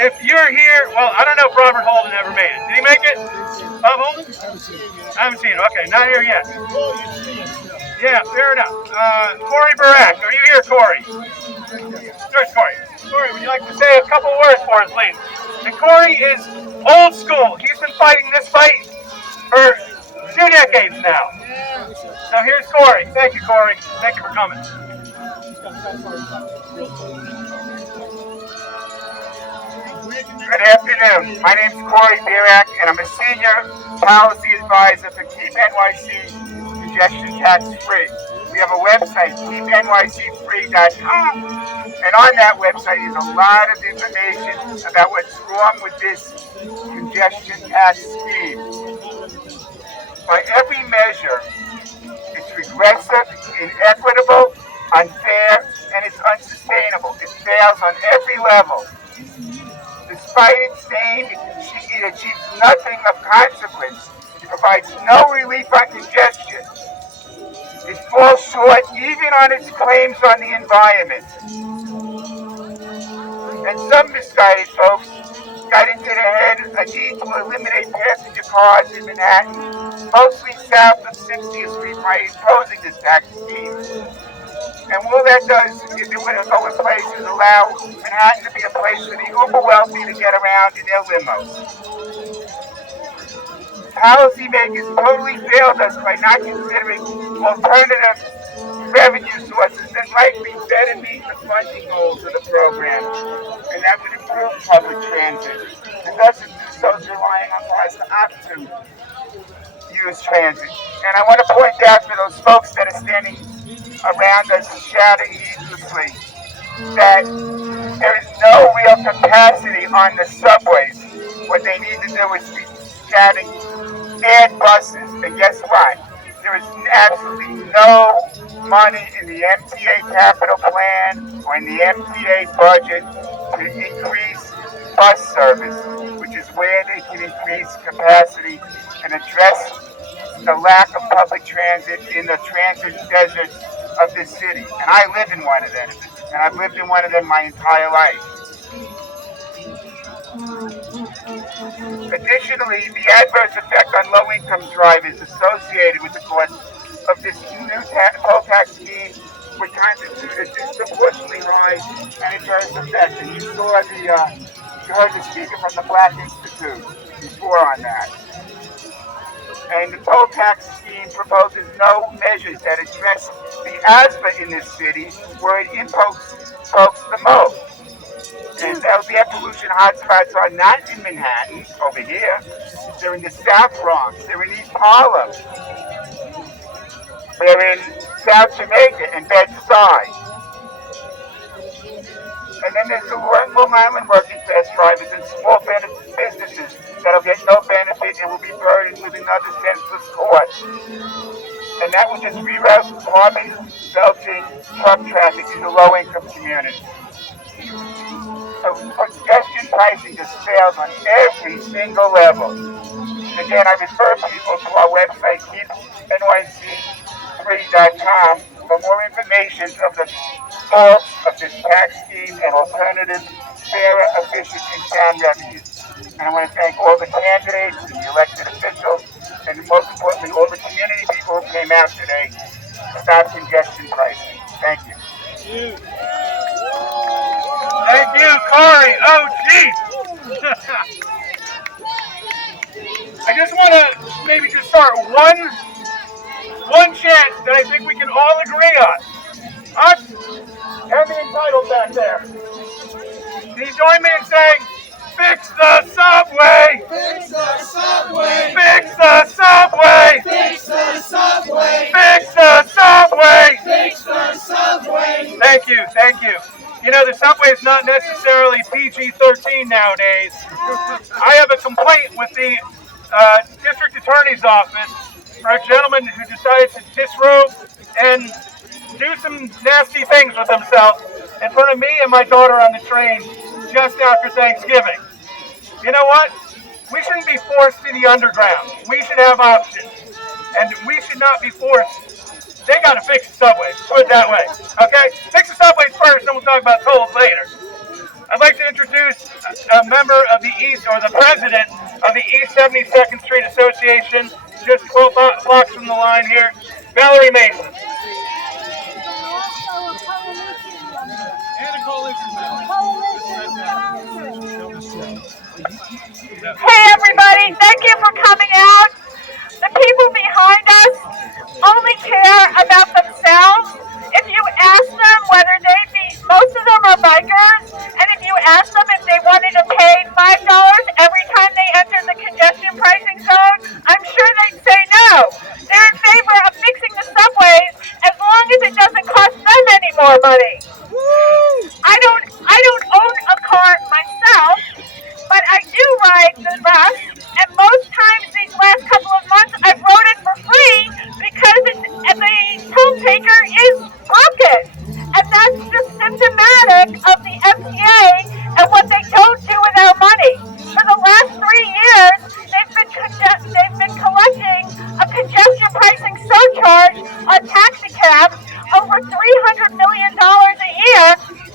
if you're here, well, I don't know if Robert Holden ever made it. Did he make it? Bob Holden? I haven't seen him. Okay, not here yet. Yeah, fair enough. Corey Barak, are you here, Corey? There's Corey. Corey, would you like to say a couple words for us, please? And Corey is old school. He's been fighting this fight for 2 decades now. So here's Corey. Thank you, Corey. Thank you for coming. Good afternoon. My name is Corey Barak, and I'm a senior policy advisor for Keep NYC Congestion Tax Free. We have a website, keepnycfree.com, and on that website is a lot of information about what's wrong with this congestion tax scheme. By every measure, it's regressive, inequitable, unfair, and it's unsustainable. It fails on every level. Despite its name, it achieves nothing of consequence. It provides no relief on congestion. It falls short even on its claims on the environment. And some misguided folks got into their head a need to eliminate passenger cars in Manhattan, mostly south of 60th Street, by imposing this tax scheme. And all that does, if it were to go in place, is allow Manhattan to be a place for the uber wealthy to get around in their limos. Policymakers totally failed us by not considering alternative revenue sources that likely better meet the funding goals of the program, and that would improve public transit. It doesn't do so relying on cars to opt to use transit. And I want to point out to those folks that are standing around us shouting needlessly that there is no real capacity on the subways. What they need to do is be shouting add buses. And guess what? There is absolutely no money in the MTA capital plan or in the MTA budget to increase bus service, which is where they can increase capacity and address the lack of public transit in the transit deserts of this city. And I live in one of them, and I've lived in one of them my entire life. Additionally, the adverse effect on low-income drivers associated with the cost of this new toll tax scheme would constitute a disproportionately high and adverse effect. And you heard the speaker from the Black Institute before on that. And the toll tax scheme proposes no measures that address the asthma in this city, where it impacts folks the most. And LBF pollution hotspots are not in Manhattan, over here. They're in the South Bronx. They're in East Harlem. They're in South Jamaica and Bed-Stuy. And then there's the Long Island working class drivers and small businesses that'll get no benefit and will be burdened with another senseless cost. And that will just reroute carbon-belching truck traffic into low-income communities. So congestion pricing just fails on every single level. Again, I refer people to our website, keepnycfree.com, for more information of the faults of this tax scheme and alternative, fairer, efficient, and sound revenues. And I want to thank all the candidates and the elected officials, and most importantly, all the community people who came out today to stop congestion pricing. Thank you. Thank you, Corey. Oh, geez. I just want to maybe just start one chant that I think we can all agree on. Us and the entitled back there. Can you join me in saying, fix the subway! Fix the subway! Fix the subway! Fix the subway! Fix the subway! Fix the subway! Thank you, thank you. You know, the subway is not necessarily PG-13 nowadays. I have a complaint with the district attorney's office for a gentleman who decided to disrobe and do some nasty things with himself in front of me and my daughter on the train just after Thanksgiving. You know what? We shouldn't be forced to the underground. We should have options. And we should not be forced. They got to fix the subways, put it that way. Okay? Fix the subways first, then we'll talk about tolls later. I'd like to introduce a member of the East, or the president of the East 72nd Street Association, just 12 blocks from the line here, Valerie Mason. Hey everybody, thank you for coming out. The people behind us only care about themselves. If you ask them whether most of them are bikers, and if you ask them if they wanted to pay $5 every time they enter the congestion pricing zone, I'm sure they'd say no. They're in favor of fixing the subways as long as it doesn't cost them any more money. I don't own a car myself, but I do ride the bus, and most times these last couple of months I've rode it for free because the toll taker is broken. And that's just symptomatic of the MTA and what they don't do with our money. For the last 3 years, they've been collecting a congestion pricing surcharge on taxi cabs over $300 million a year.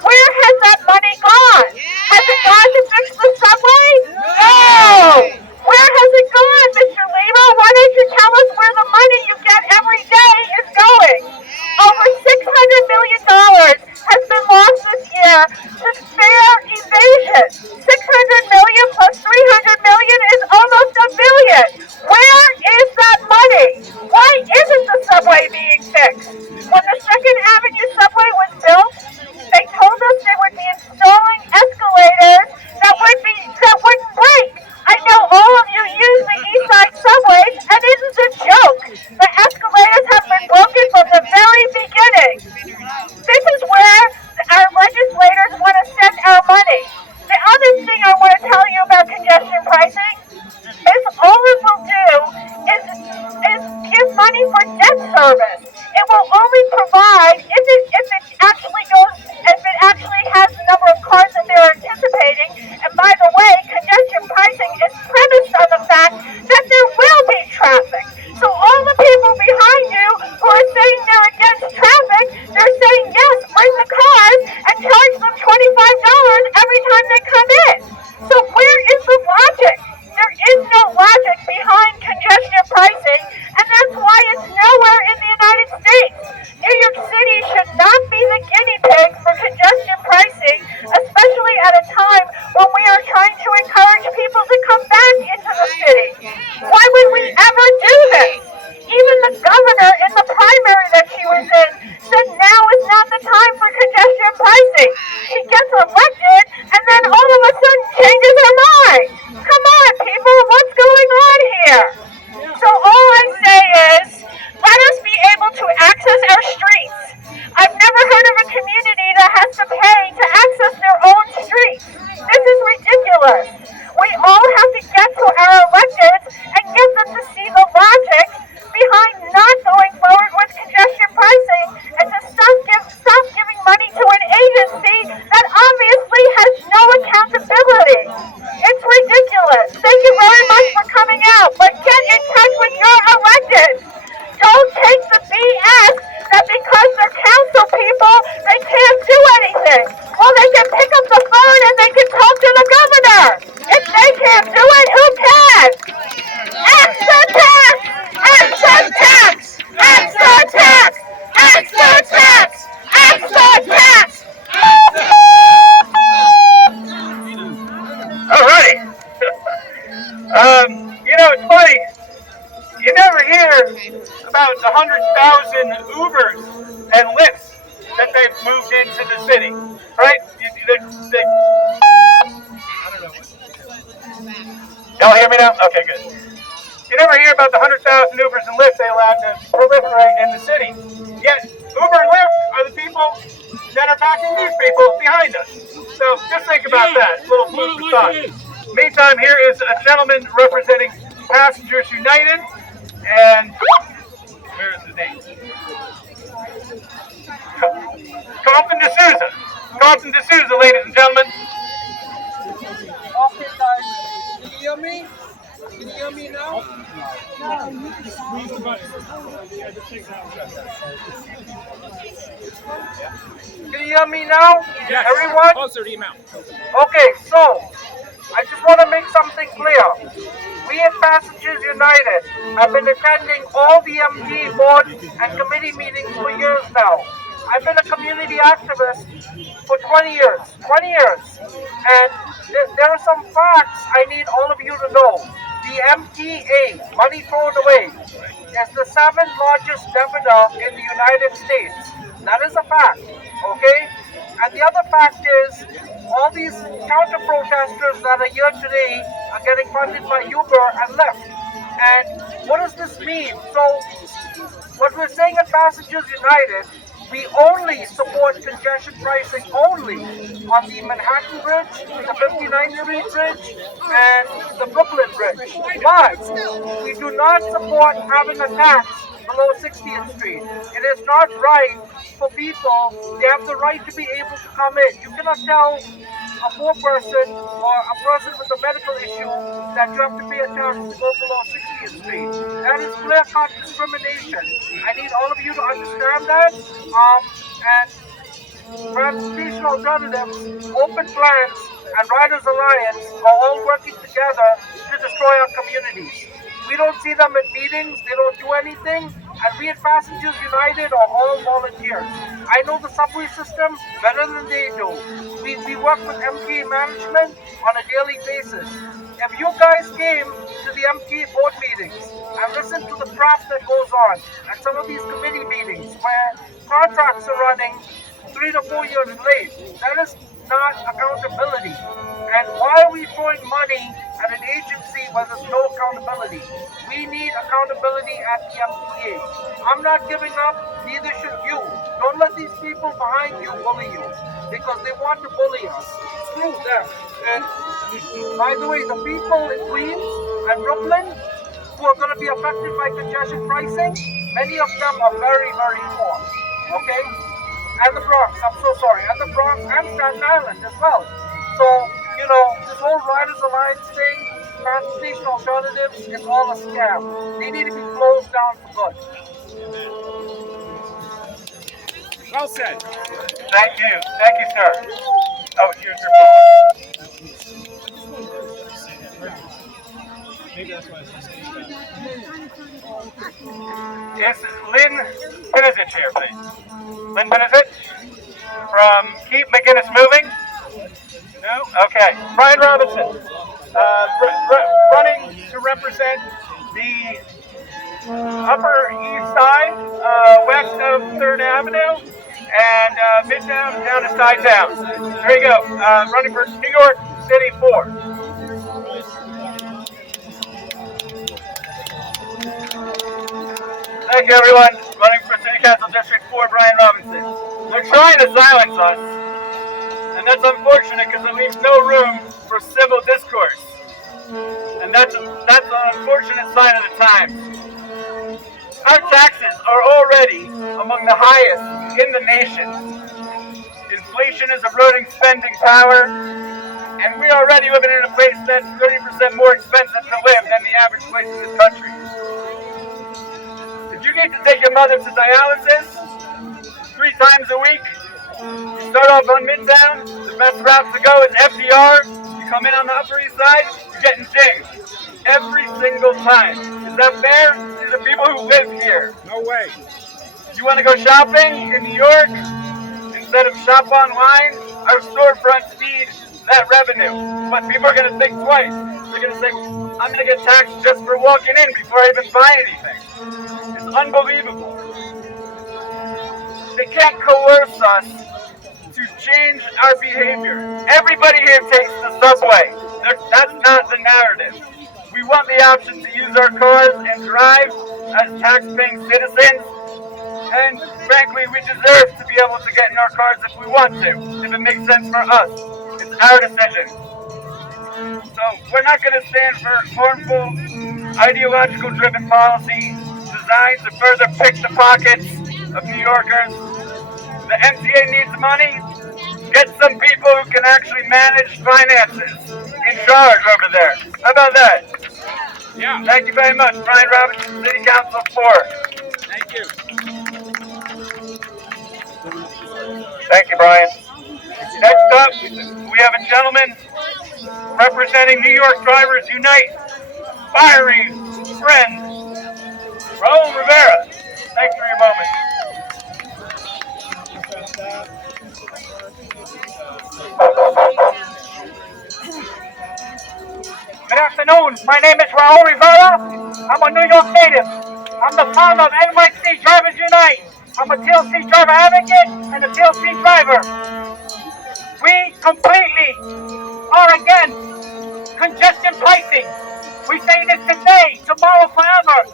Where has that money gone? Has it gone to fix the subway? No! Where has it gone, Mr. Lima? Why don't you tell us where the money you get every day is going? Over $600 million has been lost this year to fare evasion. $600 million plus $300 million is almost $1 billion. Where is that money? Why isn't the subway being fixed? When the Second Avenue subway was built, they told us they would be installing escalators that wouldn't break. I know all of you use the East Side subways, and it is a joke. The escalators have been broken from the very beginning. This is where our legislators want to send our money. The other thing I want to tell you about congestion pricing is all it will do is give money for debt service. It will only provide if it actually has the number of cars that they're anticipating. And by the way, congestion pricing is premised on the fact that there will be traffic. So all the people behind you who are saying they're against traffic, they're saying yes, bring the cars and charge them $25 every time they come in. So where is the logic? There is no logic behind congestion pricing, and that's why it's nowhere in the United States. New York City should not be the guinea pig for congestion pricing, especially at a time when we are trying to encourage people to come back into the city. Why would we ever do this? Even the governor in the primary that she was in said now is not the time for congestion pricing. She gets elected and then all of a sudden changes her mind. Come on, people, what's going on here? So all I say is, let us be able to access our streets. I've never heard of a community that has to pay to access their own streets. This is ridiculous. We all have to get to our electeds and get them to see the logic behind not going forward with congestion pricing and to stop giving money to an agency that obviously has no accountability. It's ridiculous. Thank you very much for coming out, but get in touch with your electeds. Don't take the BS that because they're council people, they can't do anything. Well, they can pick up the phone and they can talk to the governor. If they can't do it, who can? Extra tax! Extra tax! Extra tax! Extra tax! Extra tax! Alrighty. It's funny. You never hear about the 100,000 Ubers and Lyfts that they've moved into the city, right? Y'all hear me now? Okay, good. You never hear about the 100,000 Ubers and Lyfts they allowed to proliferate in the city. Yet, Uber and Lyft are the people that are backing these people behind us. So just think about that. A little food for thought. Meantime, here is a gentleman representing Passengers United, and where is the name? Compton D'Souza. Compton D'Souza, ladies and gentlemen. Okay, guys, can you hear me? Can you hear me now? Squeeze the button. Yeah, just take that one. Can you hear me now? Yes. Everyone? Closer to your mouth. Okay, so I just want to make something clear. We at Passengers United have been attending all the MG board and committee meetings for years now. I've been a community activist for 20 years. 20 years. And there are some facts I need all of you to know. The MTA, money thrown away, is the 7th largest debtor in the United States. That is a fact, okay? And the other fact is, all these counter-protesters that are here today are getting funded by YEAGER and Lyft. And what does this mean? So, what we're saying at Passengers United, we only support congestion pricing only on the Manhattan Bridge, the 59th Street Bridge, and the Brooklyn Bridge. But we do not support having a tax below 60th Street. It is not right for people. They have the right to be able to come in. You cannot tell a poor person or a person with a medical issue that you have to pay a tax to go below 60th Street. That is clear-cut discrimination. I need all of you to understand that. And Transportation Alternatives, Open Plans, and Riders Alliance are all working together to destroy our communities. We don't see them at meetings, they don't do anything, and we at Passengers United are all volunteers. I know the subway system better than they do. We work with MTA management on a daily basis. If you guys came to the MTA board meetings and listened to the crap that goes on at some of these committee meetings where contracts are running 3 to 4 years late, that is not accountability. And why are we throwing money at an agency where there's no accountability? We need accountability at the MTA. I'm not giving up, neither should you. Don't let these people behind you bully you, because they want to bully us. Screw them. And by the way, the people in Queens and Brooklyn who are going to be affected by congestion pricing, many of them are very, very poor. Okay? And the Bronx, I'm so sorry, and the Bronx and Staten Island as well. So, you know, this whole Riders Alliance thing, Transportation Alternatives, is all a scam. They need to be closed down for good. Well said. Thank you, sir. Oh, here's your phone. Maybe that's why it's Is Lynn Pinizich here, please? Lynn Pinizich? From Keep McGinnis Moving? No? Okay. Brian Robinson, running to represent the Upper East Side, west of 3rd Avenue, and Midtown down to Side-Town. There you go. Running for New York City 4. Thank you, everyone. Running for City Council District 4, Brian Robinson. They're trying to silence us, and that's unfortunate because it leaves no room for civil discourse. And that's an unfortunate sign of the times. Our taxes are already among the highest in the nation. Inflation is eroding spending power, and we already living in a place that's 30% more expensive to live than the average place in this country. If you need to take your mother to dialysis 3 times a week, you start off on Midtown, the best route to go is FDR, you come in on the Upper East Side, you're getting dinged. Every single time. Is that fair? These are people who live here. No way. You want to go shopping in New York? Instead of shop online, our storefronts feed that revenue. But people are going to think twice. They're going to say, I'm going to get taxed just for walking in before I even buy anything. It's unbelievable. They can't coerce us to change our behavior. Everybody here takes the subway. That's not the narrative. We want the option to use our cars and drive as tax-paying citizens. And frankly, we deserve to be able to get in our cars if we want to, if it makes sense for us. It's our decision. So we're not going to stand for harmful, ideological-driven policy designed to further pick the pockets of New Yorkers. The MTA needs money. Get some people who can actually manage finances in charge over there. How about that? Yeah. Thank you very much, Brian Robinson, City Council 4. Thank you. Thank you, Brian. Next up, we have a gentleman representing New York Drivers Unite, fiery friend, Raul Rivera. Thanks for your moment. Good afternoon. My name is Raul Rivera. I'm a New York native. I'm the founder of NYC Drivers Unite. I'm a TLC driver advocate and a TLC driver. We completely are against congestion pricing. We say this today, tomorrow, forever.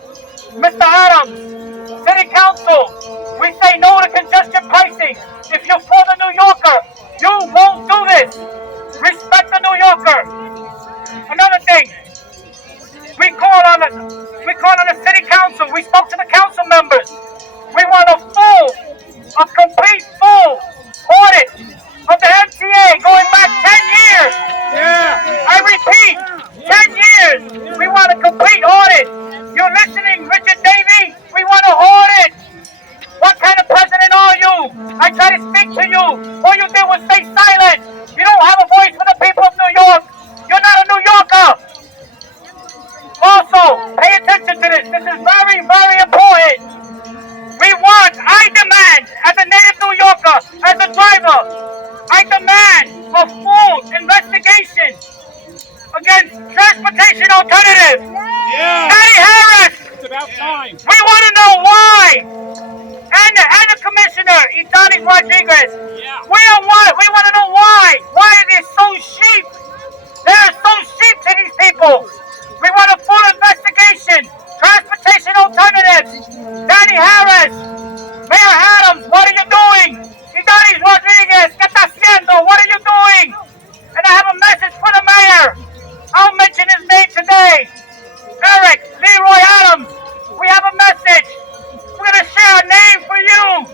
Mr. Adams, City Council, we say no to congestion pricing. If you're for the New Yorker, you won't do this. Respect the New Yorker. Another thing, we called on the City Council. We spoke to the council members. We want a complete full audit of the MTA going back 10 years. Yeah. I repeat, 10 years. We want a complete audit. You're listening, Richard Davey? We want an audit. What kind of president are you? I try to speak to you. All you did was stay silent. You don't have a voice for the people of New York. You're not a New Yorker. Also, pay attention to this. This is very, very important. I demand, as a native New Yorker, as a driver, I demand a full investigation against transportation alternatives. Yeah. Patty Harris. It's about time. We want to know why. And the commissioner, Idani Rodriguez. Yeah. We want to know why. Why are they so cheap? They're so cheap to these people. We want a full investigation. Transportation alternatives. Danny Harris. Mayor Adams, what are you doing? Idani Rodriguez, ¿qué está haciendo? What are you doing? And I have a message for the mayor. I'll mention his name today. Eric Leroy Adams, we have a message. We're going to share a name for you.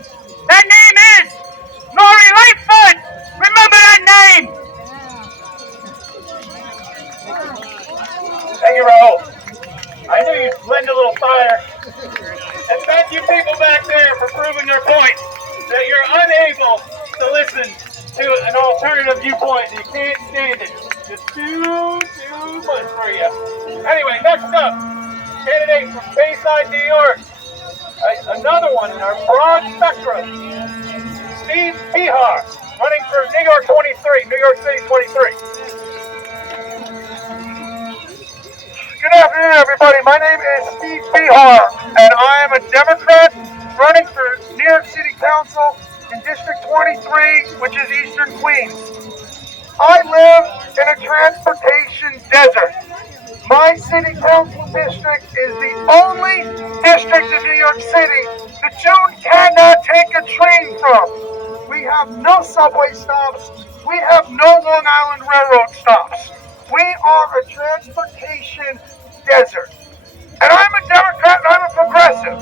That name is Lori Lightfoot. Remember that name. Thank you, Raul. I knew you'd lend a little fire. And thank you people back there for proving your point that you're unable to listen to an alternative viewpoint. You can't stand it. It's too much for you. Anyway, next up, candidate from Bayside, New York. Another one in our broad spectrum. Steve Behar, running for New York 23, New York City 23. Good afternoon, everybody. My name is Steve Behar, and I am a Democrat running for New York City Council in District 23, which is Eastern Queens. I live in a transportation desert. My city council district is the only district in New York City that you cannot take a train from. We have no subway stops. We have no Long Island Railroad stops. We are a transportation desert. And I'm a Democrat and I'm a progressive.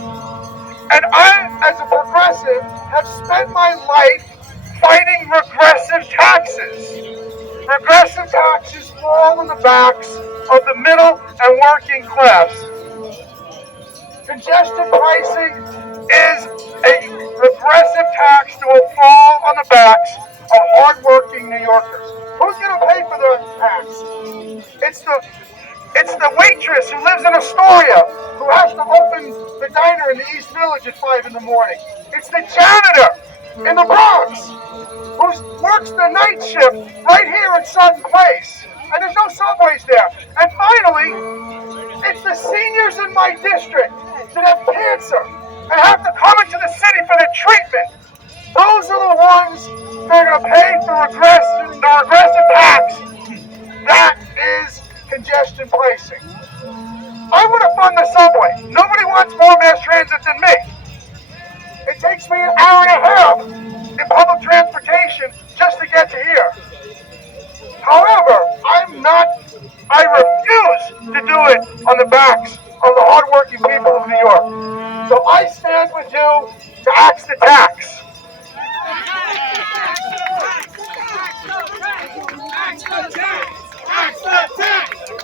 And I, as a progressive, have spent my life fighting regressive taxes. Regressive taxes fall on the backs of the middle and working class. Congestion pricing is a regressive tax that will fall on the backs of hardworking New Yorkers. Who's going to pay for the tax? It's the waitress who lives in Astoria who has to open the diner in the East Village at 5 in the morning. It's the janitor in the Bronx who works the night shift right here at Sutton Place. And there's no subways there. And finally, it's the seniors in my district that have cancer and have to come into the city for their treatment. Those are the ones that are going to pay for the regressive tax. That is congestion pricing. I want to fund the subway. Nobody wants more mass transit than me. It takes me an hour and a half in public transportation just to get to here. However, I refuse to do it on the backs of the hardworking people of New York. So I stand with you to axe the tax.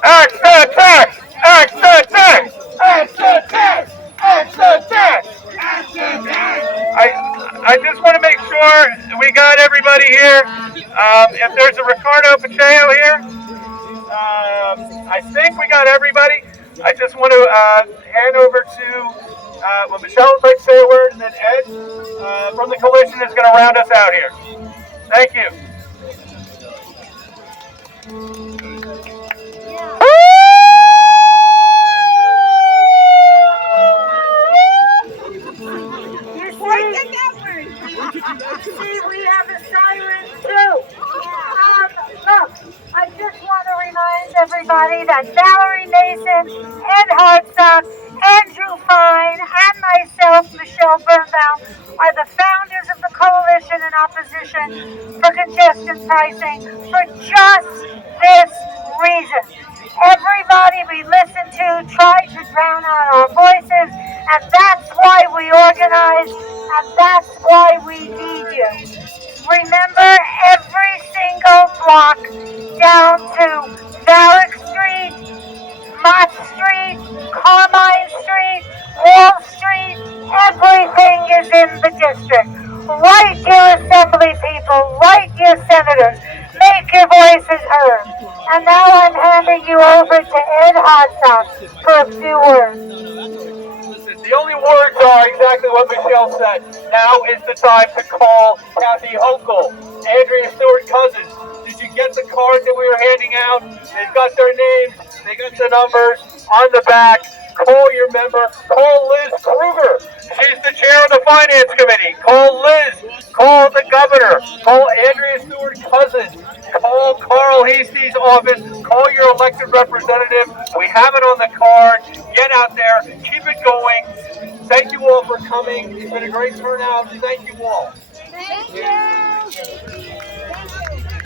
Axe the tax! Axe the if there's a Ricardo Pacheco here, I think we got everybody. I just want to hand over to, well, Michelle would like to say a word, and then Ed from the coalition is going to round us out here. Thank you. See, we have the sirens too. Look, I just want to remind everybody that Valerie Mason, Ed Hartsock, Andrew Fine, and myself, Michelle Birnbaum, are the founders of the Coalition in Opposition for Congestion Pricing for just this reason. Everybody we listen to tried to drown out our voices, and that's why we organize, and that's why we need you. Remember, every single block down to Varick Street, Mott Street, Carmine Street, Wall Street, everything is in the district. Write your assembly people, write your senators, make your voices heard. And now I'm handing you over to Ed Hartsock for a few words. The only words are exactly what Michelle said. Now is the time to call Kathy Hochul, Andrea Stewart-Cousins. Did you get the card that we were handing out? They've got their names, they got the numbers on the back. Call your member. Call Liz Kruger. She's the chair of the Finance Committee. Call Liz. Call the governor. Call Andrea Stewart-Cousins. Call Carl Hastie's office. Call your elected representative. We have it on the card. Get out there. Keep it going. Thank you all for coming. It's been a great turnout. Thank you all. Thank you.